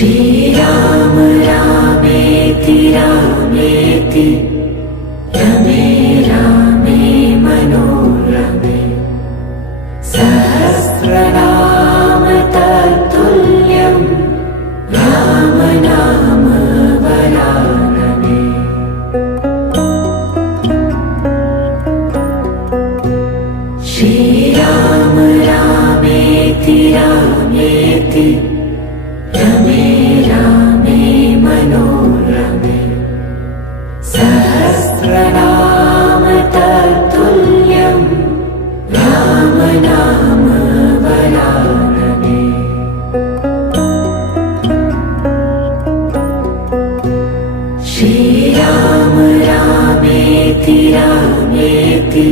श्रीराम रामेति रामेति रमे रामे मनोरमे सहस्रनाम तत्तुल्यं राम नाम वरानने। श्रीराम रामेति रामेति रमे रामे मनोरमे सहस्रनाम तत्तुल्यं राम नाम वरानने। श्रीराम रामेति रामेति